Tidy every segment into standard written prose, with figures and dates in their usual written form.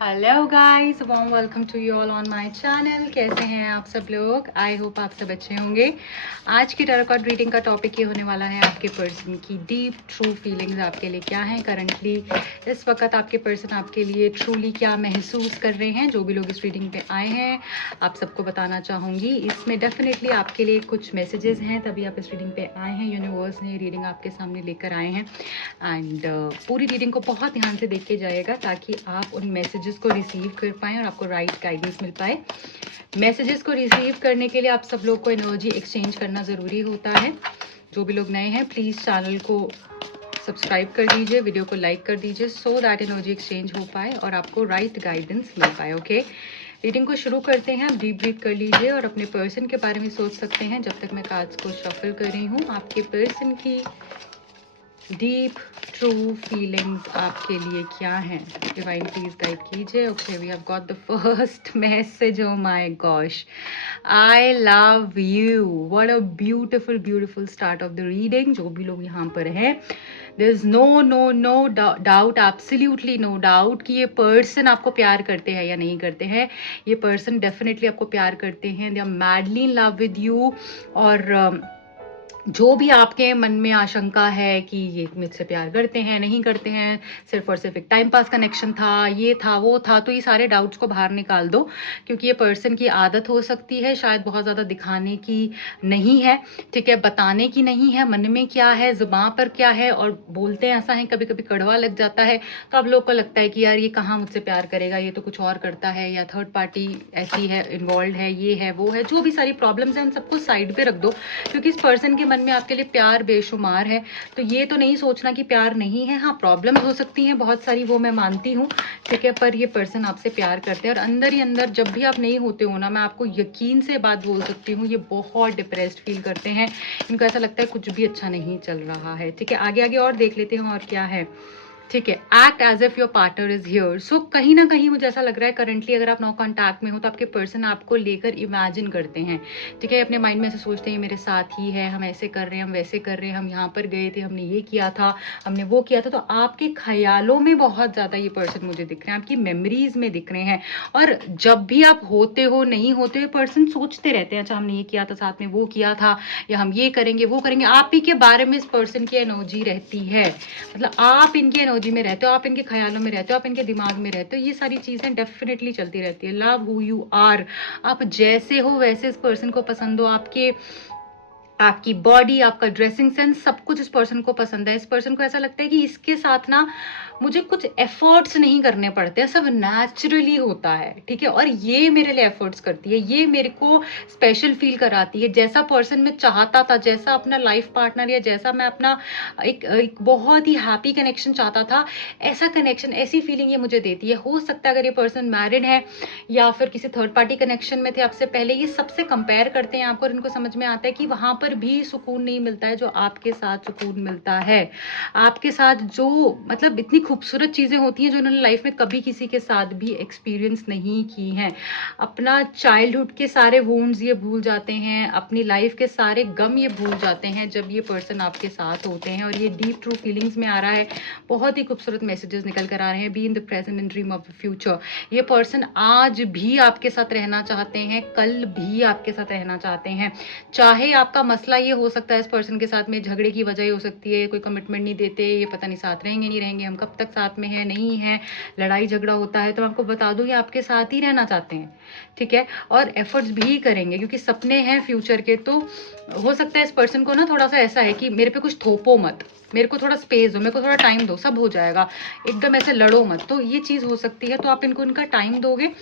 Hello guys, warm welcome to you all on my channel. कैसे हैं आप सब लोग? आई होप आप सब अच्छे होंगे। आज की टैरो कार्ड रीडिंग का टॉपिक ये होने वाला है आपके पर्सन की डीप ट्रू फीलिंग्स आपके लिए क्या हैं करंटली। इस वक्त आपके पर्सन आपके लिए ट्रूली क्या महसूस कर रहे हैं। जो भी लोग इस रीडिंग पे आए हैं आप सबको बताना चाहूँगी, इसमें डेफिनेटली आपके लिए कुछ मैसेजेस हैं, तभी आप इस रीडिंग पे आए हैं। यूनिवर्स ने रीडिंग आपके सामने लेकर आए हैं एंड पूरी रीडिंग को बहुत ध्यान से देख के जाएगा ताकि आप उन मैसेजेस को रिसीव कर पाएँ और आपको राइट गाइडेंस मिल पाए। मैसेजेस को रिसीव करने के लिए आप सब लोग को एनर्जी एक्सचेंज करना ज़रूरी होता है। जो भी लोग नए हैं प्लीज़ चैनल को सब्सक्राइब कर दीजिए, वीडियो को लाइक कर दीजिए सो दैट एनर्जी एक्सचेंज हो पाए और आपको राइट गाइडेंस मिल पाए। ओके, रीडिंग को शुरू करते हैं। आप डीप ब्रीथ कर लीजिए और अपने पर्सन के बारे में सोच सकते हैं जब तक मैं कार्ड्स को शफल कर रही हूँ। आपके पर्सन की डीप ट्रू फीलिंग्स आपके लिए क्या हैं? डिवाइन प्लीज गाइड कीजिए। Okay, we have got the first message. Oh my gosh, I love you. What a beautiful beautiful start of the reading. जो भी लोग यहाँ पर हैं, there is no doubt, absolutely no doubt कि ये person आपको प्यार करते हैं या नहीं करते हैं। ये पर्सन डेफिनेटली आपको प्यार करते हैं। They are madly in love with you. और जो भी आपके मन में आशंका है कि ये मुझसे प्यार करते हैं नहीं करते हैं, सिर्फ और सिर्फ एक टाइम पास कनेक्शन था, ये था वो था, तो ये सारे डाउट्स को बाहर निकाल दो। क्योंकि ये पर्सन की आदत हो सकती है शायद बहुत ज़्यादा दिखाने की नहीं है, ठीक है, बताने की नहीं है, मन में क्या है, ज़ुबान पर क्या है, और बोलते हैं ऐसा है, कभी कभी कड़वा लग जाता है। तो अब लोग को लगता है कि यार ये कहाँ मुझसे प्यार करेगा, ये तो कुछ और करता है, या थर्ड पार्टी ऐसी है इन्वॉल्व है, ये है वो है। जो भी सारी प्रॉब्लम्स हैं उन सबको साइड पे रख दो, क्योंकि इस पर्सन के मन में आपके लिए प्यार बेशुमार है। तो ये तो नहीं सोचना कि प्यार नहीं है। हाँ, प्रॉब्लम्स हो सकती हैं बहुत सारी, वो मैं मानती हूँ, ठीक है, पर ये पर्सन आपसे प्यार करते हैं। और अंदर ही अंदर जब भी आप नहीं होते हो ना, मैं आपको यकीन से बात बोल सकती हूँ, ये बहुत डिप्रेस्ड फील करते हैं। इनको ऐसा लगता है कुछ भी अच्छा नहीं चल रहा है। ठीक है, आगे आगे और देख लेते हैं और क्या है। ठीक है, act as if your partner is here. So कहीं ना कहीं मुझे ऐसा लग रहा है करंटली अगर आप नो कॉन्टैक्ट में हो तो आपके पर्सन आपको लेकर इमेजिन करते हैं। ठीक है, अपने माइंड में ऐसे सोचते हैं मेरे साथ ही है, हम ऐसे कर रहे हैं, हम वैसे कर रहे हैं, हम यहाँ पर गए थे, हमने ये किया था, हमने वो किया था। तो आपके ख्यालों में बहुत ज़्यादा ये पर्सन मुझे दिख रहे हैं, आपकी मेमोरीज में दिख रहे हैं। और जब भी आप होते हो नहीं होते हो, पर्सन सोचते रहते हैं अच्छा हमने ये किया था, साथ में वो किया था, या हम ये करेंगे वो करेंगे। आप ही के बारे में इस पर्सन की एनर्जी रहती है, मतलब आप इनकी एनर्जी में रहते हो, आप इनके ख्यालों में रहते हो, आप इनके दिमाग में रहते हो। ये सारी चीज़ें डेफिनेटली चलती रहती है। लव हु यू आर, आप जैसे हो वैसे इस पर्सन को पसंद हो। आपकी बॉडी, आपका ड्रेसिंग सेंस, सब कुछ इस पर्सन को पसंद है। इस पर्सन को ऐसा लगता है कि इसके साथ ना मुझे कुछ एफर्ट्स नहीं करने पड़ते हैं, सब नेचुरली होता है। ठीक है, और ये मेरे लिए एफर्ट्स करती है, ये मेरे को स्पेशल फील कराती है। जैसा पर्सन मैं चाहता था, जैसा अपना लाइफ पार्टनर या जैसा मैं अपना एक बहुत ही हैप्पी कनेक्शन चाहता था, ऐसा कनेक्शन, ऐसी फीलिंग ये मुझे देती है। हो सकता है अगर ये पर्सन मैरिड है या फिर किसी थर्ड पार्टी कनेक्शन में थे आपसे पहले, ये सबसे कंपेयर करते हैं आपको और इनको समझ में आता है कि वहां पर भी सुकून नहीं मिलता है जो आपके साथ सुकून मिलता है। आपके साथ जो मतलब इतनी खूबसूरत चीज़ें होती हैं जो उन्होंने लाइफ में कभी किसी के साथ भी एक्सपीरियंस नहीं की हैं। अपना चाइल्डहुड के सारे वुंड्स ये भूल जाते हैं, अपनी लाइफ के सारे गम ये भूल जाते हैं जब ये पर्सन आपके साथ होते हैं। और ये डीप ट्रू फीलिंग्स में आ रहा है। बहुत ही खूबसूरत मैसेजेस निकल कर आ रहे हैं। Be in the present and dream of the future. ये पर्सन आज भी आपके साथ रहना चाहते हैं, कल भी आपके साथ रहना चाहते हैं। चाहे आपका मसला ये हो सकता है इस पर्सन के साथ में झगड़े की वजह हो सकती है, कोई कमिटमेंट नहीं देते, ये पता नहीं साथ रहेंगे नहीं रहेंगे, हम कब तक साथ में हैं नहीं है, लड़ाई झगड़ा होता है। तो मैं आपको बता दूं ये आपके साथ ही रहना चाहते हैं, ठीक है, और एफर्ट्स भी करेंगे क्योंकि सपने हैं फ्यूचर के। तो हो सकता है इस पर्सन को ना थोड़ा सा ऐसा है कि मेरे पे कुछ थोपो मत, मेरे को थोड़ा स्पेस दो, मेरे को थोड़ा टाइम दो, सब हो जाएगा, एकदम ऐसे लड़ो मत। तो ये चीज़ हो सकती है। तो आप इनको इनका टाइम दोगे,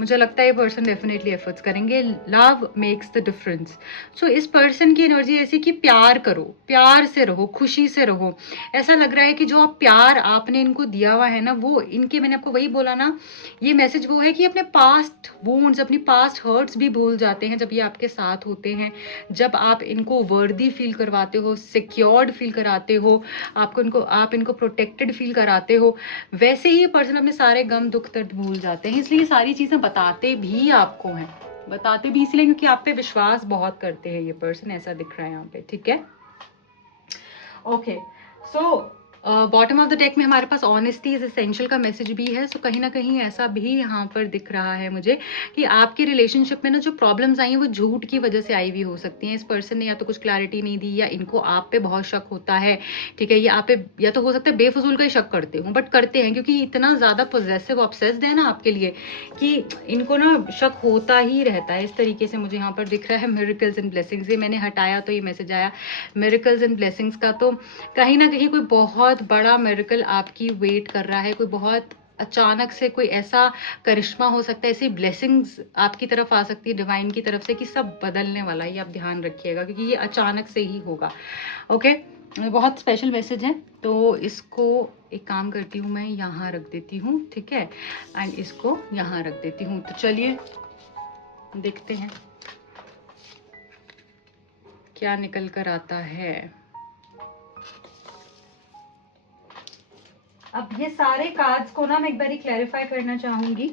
मुझे लगता है ये पर्सन डेफिनेटली एफर्ट्स करेंगे। Love makes the difference. So इस पर्सन की एनर्जी ऐसी कि प्यार करो, प्यार से रहो, खुशी से रहो। ऐसा लग रहा है कि जो आप प्यार आपने इनको दिया हुआ है ना, वो इनके, मैंने आपको वही बोला ना, ये मैसेज वो है कि अपने पास्ट वुंड्स, अपनी पास्ट हर्ट्स भी भूल जाते हैं जब ये आपके साथ होते हैं। जब आप इनको वर्दी फील करवाते हो, सिक्योर्ड फील कराते हो, आप इनको प्रोटेक्टेड फील कराते हो, वैसे ही ये पर्सन अपने सारे गम दुख दर्द भूल जाते हैं। इसलिए ये सारी चीजें बताते भी आपको हैं, बताते भी इसलिए क्योंकि आप पे विश्वास बहुत करते हैं ये पर्सन, ऐसा दिख रहा है यहाँ पे। ठीक है, okay, so bottom of the deck में हमारे पास ऑनेस्टी इज एसेंशियल का मैसेज भी है। सो कहीं ना कहीं ऐसा भी यहाँ पर दिख रहा है मुझे कि आपकी रिलेशनशिप में ना जो प्रॉब्लम्स आई हैं वो झूठ की वजह से आई हुई हो सकती हैं। इस पर्सन ने या तो कुछ क्लैरिटी नहीं दी, या इनको आप पे बहुत शक होता है, ठीक है। ये आप पे या तो हो सकता है बेफजूल का ही शक करते हो, बट करते हैं क्योंकि इतना ज़्यादा पोजेसिव ऑब्सेस्ड है ना आपके लिए कि इनको ना शक होता ही रहता है। इस तरीके से मुझे यहाँ पर दिख रहा है मिरेकल्स एंड ब्लेसिंग्स। ये मैंने हटाया तो ये मैसेज आया मिरेकल्स एंड ब्लेसिंग्स का। तो कहीं ना कहीं कोई बहुत बड़ा मिरेकल आपकी वेट कर रहा है, कोई बहुत अचानक से कोई ऐसा करिश्मा हो सकता है, ऐसी ब्लेसिंग्स आपकी तरफ आ सकती है डिवाइन की तरफ से कि सब बदलने वाला है। ये आप ध्यान रखिएगा क्योंकि ये अचानक से ही होगा। ओके, बहुत स्पेशल मैसेज है। तो इसको एक काम करती हूँ, मैं यहाँ रख देती हूँ, ठीक है, एंड इसको यहाँ रख देती हूँ। तो चलिए देखते हैं क्या निकल कर आता है। अब ये सारे कार्ड्स को ना मैं एक बार क्लैरिफाई करना चाहूंगी,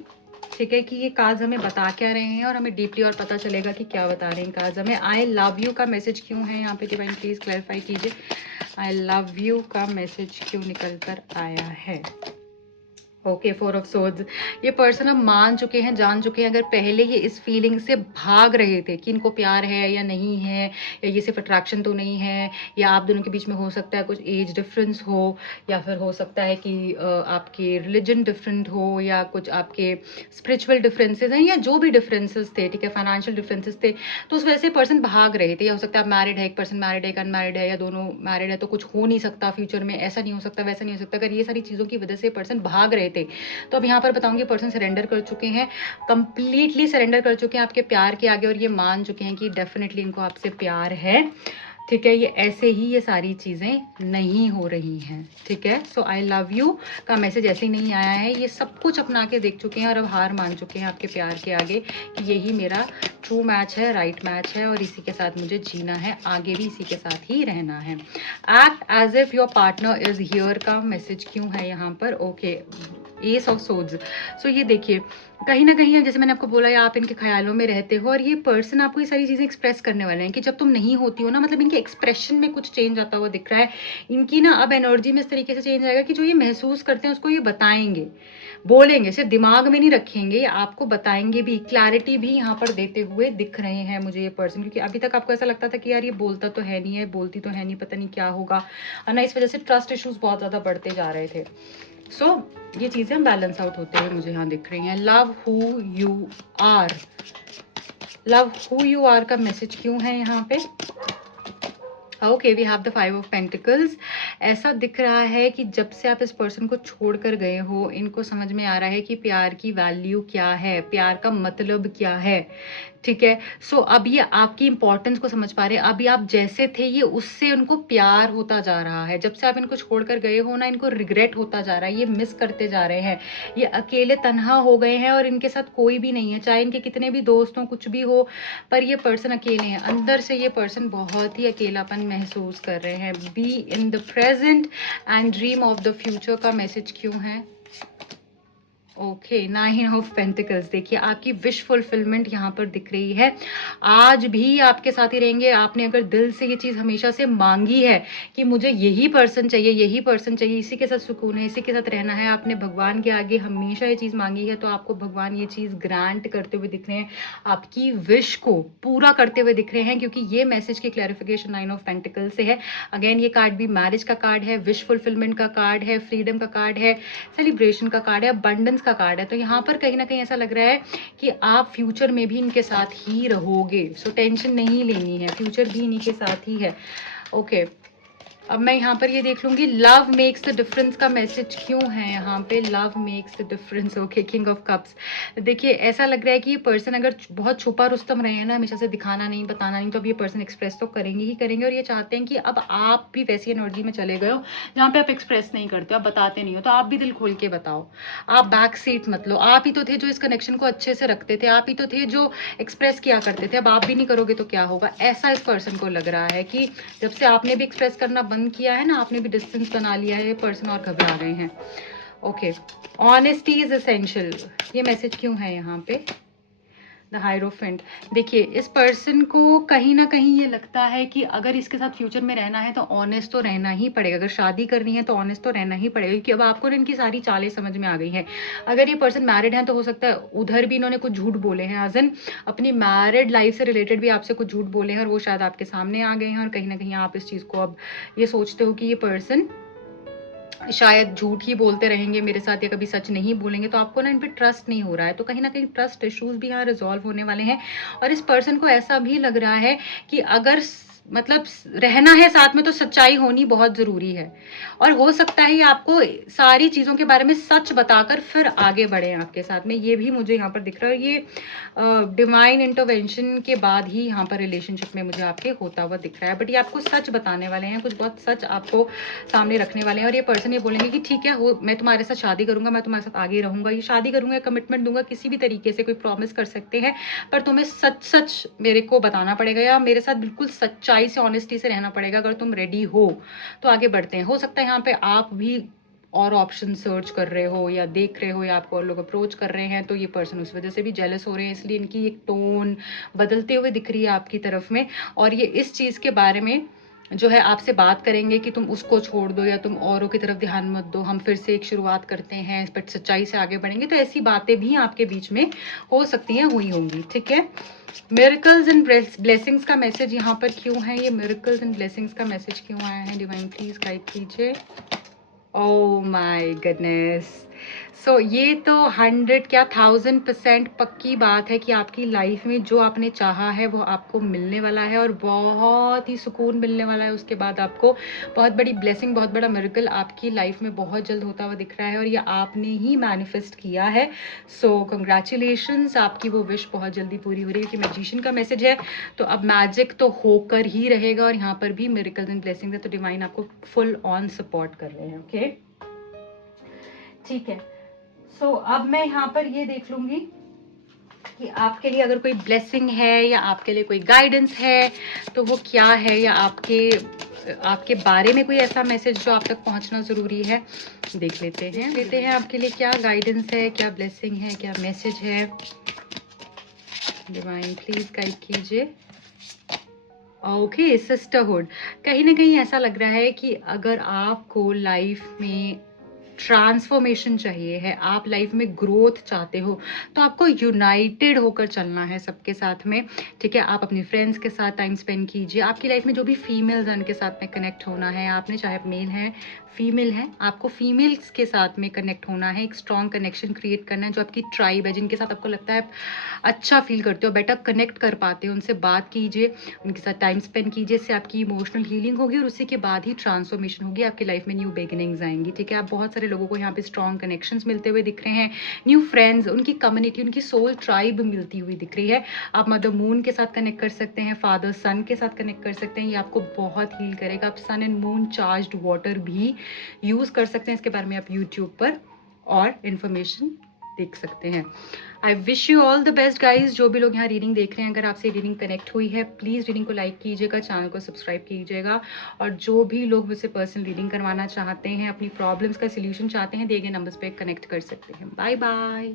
ठीक है, कि ये कार्ड्स हमें बता क्या रहे हैं और हमें डीपली और पता चलेगा कि क्या बता रहे हैं कार्ड्स हमें। आई लव यू का मैसेज क्यों है यहाँ पे डिवाइन, प्लीज क्लैरिफाई कीजिए। आई लव यू का मैसेज क्यों निकल कर आया है। Okay, 4 of swords. ये पर्सन अब मान चुके हैं, जान चुके हैं। अगर पहले ये इस फीलिंग से भाग रहे थे कि इनको प्यार है या नहीं है, या ये सिर्फ अट्रैक्शन तो नहीं है, या आप दोनों के बीच में हो सकता है कुछ एज डिफरेंस हो, या फिर हो सकता है कि आपके रिलीजन डिफरेंट हो, या कुछ आपके स्पिरिचुअल डिफरेंसेस हैं, या जो भी डिफरेंसेस थे, ठीक है, फाइनेंशियल डिफरेंसेस थे, तो उस वजह से पर्सन भाग रहे थे। या हो सकता है आप मैरिड है, एक पर्सन मैरिड है, एक अनमैरिड है, या दोनों मैरिड है, तो कुछ हो नहीं सकता फ्यूचर में, ऐसा नहीं हो सकता, वैसा नहीं हो सकता। अगर ये सारी चीज़ों की वजह से पर्सन भाग रहे थे तो अब यहाँ पर बताऊंगी पर्सन सरेंडर कर चुके हैं, कंप्लीटली सरेंडर कर चुके हैं आपके प्यार के आगे, और ये मान चुके हैं कि डेफिनेटली इनको आपसे प्यार है, ठीक है। ये ऐसे ही ये सारी चीज़ें नहीं हो रही हैं, ठीक है। सो आई लव यू का मैसेज ऐसे ही नहीं आया है, ये सब कुछ अपना के देख चुके हैं और अब हार मान चुके हैं आपके प्यार के आगे कि यही मेरा ट्रू मैच है, राइट मैच है, और इसी के साथ मुझे जीना है, आगे भी इसी के साथ ही रहना है। Act as if your partner is here का मैसेज क्यों है यहाँ पर। Okay, ace of swords. So ये देखिए कहीं ना कहीं जैसे मैंने आपको बोला, या आप इनके ख्यालों में रहते हो, और ये पर्सन आपको ये सारी चीज़ें एक्सप्रेस करने वाले हैं कि जब तुम नहीं होती हो ना, मतलब इनके एक्सप्रेशन में कुछ चेंज आता हुआ दिख रहा है। इनकी ना अब एनर्जी में इस तरीके से चेंज आएगा कि जो ये महसूस करते हैं उसको ये बताएंगे, बोलेंगे, सिर्फ दिमाग में नहीं रखेंगे, आपको बताएंगे भी, क्लैरिटी भी यहाँ पर देते हुए दिख रहे हैं मुझे ये पर्सन। क्योंकि अभी तक आपको ऐसा लगता था कि यार ये बोलता तो है नहीं है, बोलती तो है नहीं, पता नहीं क्या होगा, और ना इस वजह से ट्रस्ट इश्यूज बहुत ज़्यादा बढ़ते जा रहे थे। सो ये चीज़ें बैलेंस आउट होते हुए मुझे यहाँ दिख रही हैं। Love who you are, love who you are का मैसेज क्यों है यहाँ पे। Okay, we have the 5 of pentacles. ऐसा दिख रहा है कि जब से आप इस पर्सन को छोड़ कर गए हो, इनको समझ में आ रहा है कि प्यार की वैल्यू क्या है, प्यार का मतलब क्या है, ठीक है। सो अब ये आपकी इंपॉर्टेंस को समझ पा रहे हैं। अभी आप जैसे थे ये उससे उनको प्यार होता जा रहा है। जब से आप इनको छोड़कर गए हो ना, इनको रिग्रेट होता जा रहा है, ये मिस करते जा रहे हैं, ये अकेले तन्हा हो गए हैं और इनके साथ कोई भी नहीं है, चाहे इनके कितने भी दोस्त हों, कुछ भी हो, पर ये पर्सन अकेले हैं। अंदर से ये पर्सन बहुत ही अकेलापन महसूस कर रहे हैं। Be in the present and dream of the future का मैसेज क्यों है। Okay, 9 of pentacles. देखिए आपकी विश फुलफिलमेंट यहाँ पर दिख रही है। आज भी आपके साथ ही रहेंगे। आपने अगर दिल से ये चीज़ हमेशा से मांगी है कि मुझे यही पर्सन चाहिए, यही पर्सन चाहिए, इसी के साथ सुकून है, इसी के साथ रहना है, आपने भगवान के आगे हमेशा ये चीज़ मांगी है, तो आपको भगवान ये चीज़ ग्रांट करते हुए दिख रहे हैं, आपकी विश को पूरा करते हुए दिख रहे हैं। क्योंकि ये मैसेज की क्लैरिफिकेशन 9 ऑफ पेंटिकल से है। अगेन ये कार्ड भी मैरिज का कार्ड है, विश फुलफिलमेंट का कार्ड है, फ्रीडम का कार्ड है, सेलिब्रेशन का कार्ड है, अबंडेंस का कार्ड है। तो यहाँ पर कहीं ना कहीं ऐसा लग रहा है कि आप फ्यूचर में भी इनके साथ ही रहोगे। सो टेंशन नहीं लेनी है, फ्यूचर भी इन्हीं के साथ ही है। ओके, अब मैं यहाँ पर ये देख लूँगी लव मेक्स द डिफरेंस का मैसेज क्यों है यहाँ पे। Love makes the difference. Okay, king of cups. देखिए ऐसा लग रहा है कि ये पर्सन अगर बहुत छुपा रुस्तम रहे हैं ना, हमेशा से दिखाना नहीं, बताना नहीं, तो अब ये पर्सन एक्सप्रेस तो करेंगे ही करेंगे। और ये चाहते हैं कि अब आप भी वैसी एनर्जी में चले गए हो जहाँ पे आप एक्सप्रेस नहीं करते हो, आप बताते नहीं हो, तो आप भी दिल खोल के बताओ। आप बैक सीट मत लो। आप ही तो थे जो इस कनेक्शन को अच्छे से रखते थे, आप ही तो थे जो एक्सप्रेस किया करते थे। अब आप भी नहीं करोगे तो क्या होगा, ऐसा इस पर्सन को लग रहा है कि जब से आपने भी एक्सप्रेस करना बंद किया है ना, आपने भी डिस्टेंस बना लिया है, ये पर्सन और घबरा रहे हैं। ओके, ऑनेस्टी इज एसेंशियल, ये मैसेज क्यों है यहाँ पे। The hierophant. देखिए इस पर्सन को कहीं ना कहीं ये लगता है कि अगर इसके साथ फ्यूचर में रहना है तो ऑनेस्ट तो रहना ही पड़ेगा, अगर शादी करनी है तो ऑनेस्ट तो रहना ही पड़ेगा, क्योंकि अब आपको इनकी सारी चालें समझ में आ गई हैं। अगर ये पर्सन मैरिड है तो हो सकता है उधर भी इन्होंने कुछ झूठ बोले हैं, एज अपनी मैरिड लाइफ से रिलेटेड भी आपसे कुछ झूठ बोले हैं और वो शायद आपके सामने आ गए हैं, और कहीं ना कहीं आप इस चीज़ को अब ये सोचते हो कि ये पर्सन शायद झूठ ही बोलते रहेंगे मेरे साथ या कभी सच नहीं बोलेंगे, तो आपको ना इन पे ट्रस्ट नहीं हो रहा है। तो कहीं ना कहीं ट्रस्ट इश्यूज भी यहाँ रिजॉल्व होने वाले हैं। और इस पर्सन को ऐसा भी लग रहा है कि अगर मतलब रहना है साथ में तो सच्चाई होनी बहुत ज़रूरी है, और हो सकता है ये आपको सारी चीज़ों के बारे में सच बताकर फिर आगे बढ़े आपके साथ में। ये भी मुझे यहाँ पर दिख रहा है, ये डिवाइन इंटरवेंशन के बाद ही यहाँ पर रिलेशनशिप में मुझे आपके होता हुआ दिख रहा है। बट ये आपको सच बताने वाले हैं, कुछ बहुत सच आपको सामने रखने वाले हैं, और ये पर्सन ये बोलेंगे कि ठीक है हो, मैं तुम्हारे साथ शादी करूंगा, मैं तुम्हारे साथ आगे रहूंगा, ये शादी करूंगा, कमिटमेंट दूंगा, किसी भी तरीके से कोई प्रॉमिस कर सकते हैं, पर तुम्हें सच सच मेरे को बताना पड़ेगा या मेरे साथ बिल्कुल सच्चाई से ऑनेस्टी से रहना पड़ेगा। अगर तुम रेडी हो तो आगे बढ़ते हैं। हो सकता है यहाँ पे आप भी और ऑप्शन सर्च कर रहे हो या देख रहे हो या आपको और लोग अप्रोच कर रहे हैं, तो ये पर्सन उस वजह से भी जेलस हो रहे हैं, इसलिए इनकी एक टोन बदलते हुए दिख रही है आपकी तरफ में। और ये इस चीज़ के बारे में जो है आपसे बात करेंगे कि तुम उसको छोड़ दो या तुम औरों की तरफ ध्यान मत दो, हम फिर से एक शुरुआत करते हैं, बट सच्चाई से आगे बढ़ेंगे। तो ऐसी बातें भी आपके बीच में हो सकती हैं, हुई होंगी। ठीक है, मिरेकल्स एंड ब्लेसिंग्स का मैसेज यहाँ पर क्यों है, ये मिरेकल्स एंड ब्लेसिंग्स का मैसेज क्यों आया है, डिवाइन प्लीज गाइड कीजिए। Oh my goodness. सो ये तो 100 क्या 1000% पक्की बात है कि आपकी लाइफ में जो आपने चाहा है वो आपको मिलने वाला है, और बहुत ही सुकून मिलने वाला है। उसके बाद आपको बहुत बड़ी ब्लेसिंग, बहुत बड़ा मिरेकल आपकी लाइफ में बहुत जल्द होता हुआ दिख रहा है, और ये आपने ही मैनिफेस्ट किया है। सो कंग्रेचुलेशंस, आपकी वो विश बहुत जल्दी पूरी हो रही है कि मैजिशियन का मैसेज है, तो अब मैजिक तो होकर ही रहेगा, और यहाँ पर भी मिरेकल्स एंड ब्लेसिंग्स है, तो डिवाइन आपको फुल ऑन सपोर्ट कर रहे हैं। ओके ठीक है। सो अब मैं यहाँ पर ये देख लूंगी कि आपके लिए अगर कोई ब्लेसिंग है या आपके लिए कोई गाइडेंस है तो वो क्या है, या आपके बारे में कोई ऐसा मैसेज जो आप तक पहुंचना ज़रूरी है। देख लेते हैं आपके लिए क्या गाइडेंस है, क्या ब्लेसिंग है, क्या मैसेज है। डिवाइन प्लीज गाइड कीजिए। Okay, sisterhood. कहीं ना कहीं ऐसा लग रहा है कि अगर आपको लाइफ में ट्रांसफॉर्मेशन चाहिए है, आप लाइफ में ग्रोथ चाहते हो, तो आपको यूनाइटेड होकर चलना है सबके साथ में। ठीक है, आप अपने फ्रेंड्स के साथ टाइम स्पेंड कीजिए, आपकी लाइफ में जो भी फीमेल्स हैं उनके साथ में कनेक्ट होना है आपने, चाहे आप मेल हैं फीमेल है, आपको फीमेल्स के साथ में कनेक्ट होना है, एक स्ट्रॉन्ग कनेक्शन क्रिएट करना है। जो आपकी ट्राइब है, जिनके साथ आपको लगता है अच्छा फील करते हो, बेटर कनेक्ट कर पाते हो, उनसे बात कीजिए, उनके साथ टाइम स्पेंड कीजिए, इससे आपकी इमोशनल हीलिंग होगी और उसी के बाद ही ट्रांसफॉर्मेशन होगी, आपकी लाइफ में न्यू बिगिनिंग्स आएंगी। ठीक है, आप बहुत सारे लोगों को यहाँ पे स्ट्रॉन्ग कनेक्शंस मिलते हुए दिख रहे हैं, न्यू फ्रेंड्स, उनकी कम्युनिटी, उनकी सोल ट्राइब मिलती हुई दिख रही है। आप मदर मून के साथ कनेक्ट कर सकते हैं, फादर सन के साथ कनेक्ट कर सकते हैं, ये आपको बहुत हील करेगा। आप सन एंड मून चार्ज्ड वाटर भी यूज कर सकते हैं, इसके बारे में आप यूट्यूब पर और इन्फॉर्मेशन देख सकते हैं। I wish you all the best guys. जो भी लोग यहाँ रीडिंग देख रहे हैं, अगर आपसे रीडिंग कनेक्ट हुई है प्लीज़ रीडिंग को लाइक कीजिएगा, चैनल को सब्सक्राइब कीजिएगा, और जो भी लोग मुझसे पर्सनल रीडिंग करवाना चाहते हैं, अपनी प्रॉब्लम्स का सोल्यूशन चाहते हैं, दिए गए नंबर्स पे कनेक्ट कर सकते हैं। Bye bye.